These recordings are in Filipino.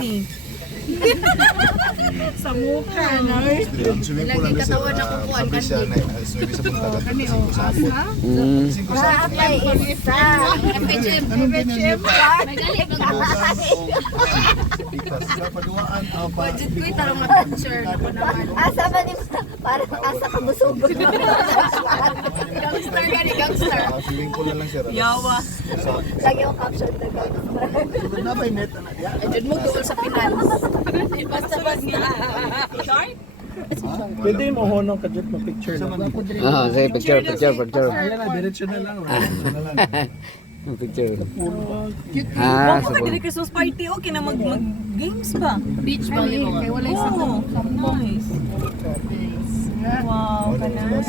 ni. Sa mukha na eh. Ang swimming pool lang sir. Kabisya na swimming sa punta. Kani o asa? Ay, isa. Anong ganyan niya pa? May galit na Paduaan. Budget ko tarong na picture na ko naman. Asa ba ni parang asa ka busog. Gangster gani, gangster. Swimming pool lang sir. Yawa. Lagi yung caption na Na ba net anak dia? Ajud mo doon sa finance. Basta bag niya. Short? Pwede mo honong kadjut mo picture na. Ah, say picture. Ayan na, diretso na lang. Picture. Ah, Ah, sa sabon. Christmas party okay na mag games ba? Beach ba ni mo? Kay walay sa nice. Wow, kana.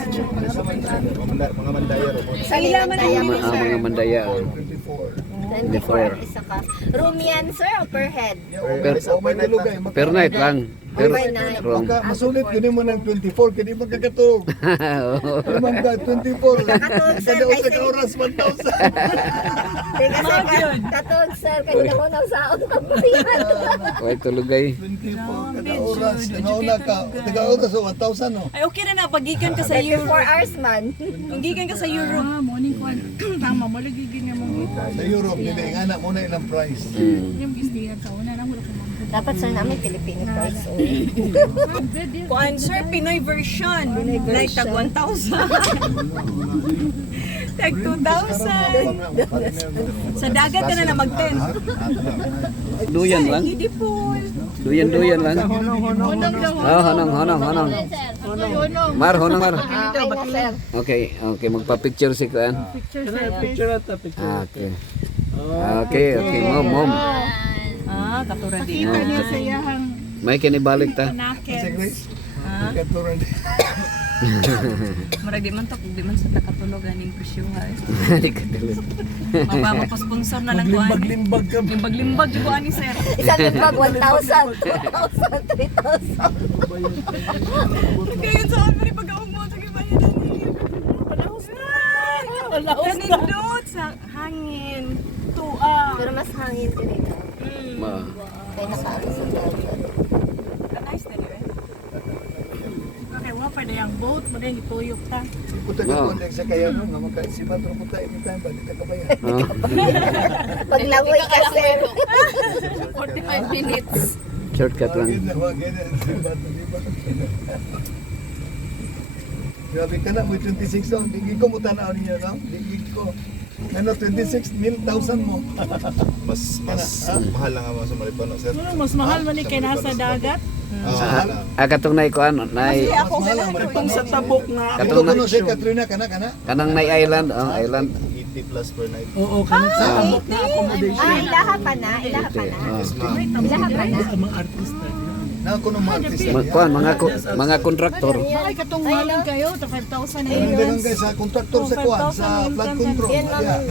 Mga mandaya ro. Sa ila man Mga mandaya. 24 isa ka. Room yan sir o per head? Per night lang. Per room. Masulit gini mo ng 24 kini magkakatog. Limang ka 24. Kada usa ka oras 1,000. Katog sir, kanina ko nang saon ang payan. Wait tulugay. 24 kada oras. Nauna ka. Taga oras 1,000 no. Ay okay na na pagikan ka sa 24 Europe. hours man. Pagikan ka sa Europe. Morning kwan. Tama mo lagi gini mo. Sa Europe nila nga na muna ilang price. Yung gistihan sa una na wala ko man. Dapat sir namin Filipino price. Kuan sir, Pinoy version. Like tag 1,000. Tag 2,000. Sa dagat ka na mag-10. Duyan lang. Hindi po. Duyan lang. Oh, honong. Mar. Okay na sir. Okay, magpa-picture si Kuan. Picture at picture. Okay, mom. Ah, katura din. Oh, Kanya sa iyahang may kinibalik ta. Sa naked. Grace. Ah, Katuran. marag di man to, di man sa takatulog aning presyo ha. Di ka tulog. Mapapasponsor na lang kuan. Limbag ka. Limbag jud ko ani sir. Isang limbag 1,000, 2,000, 3,000. Kayo sa amin pag-aog mo sa gibayan. Palahos na. Kanindot sa hangin. Tuwa. Pero mas hangin din ito. Ma. Kaya nakaano sa dagat. Nice na niyo eh. Okay, wa pa yung boat, magay ituyok ta. Puta ka kung sa kaya no, nga magkaisipan pero puta anytime balik ka kabayan. Pag langoy ka sir. 45 minutes. Shortcut lang. Grabe ka na, may 26 on. Digi ko mo tanaw ninyo, no? Digi ko. Ano, 26,000 mo. Mas mahal lang ako sa Maripano, sir. Mas mahal man ni kay nasa dagat. Katong nay Kuan, nay Ako Mas mahal sa ang Itong sa tabok na. Ito ko no si Katrina, kana. kanang nay island, island. 80 plus per night. Oo, kanang sa tabok na accommodation. Ilaha pa na. Ilaha pa na. Yes, ma'am. Ilaha pa na. Ang mga artista. Na ako ng mga artista. Kuan mga kontraktor. Ay, katong maling kayo, ta 5,000 na Ang yun. ganun guys sa kontraktor sa kuan, sa flood control. Yan lang. Yeah.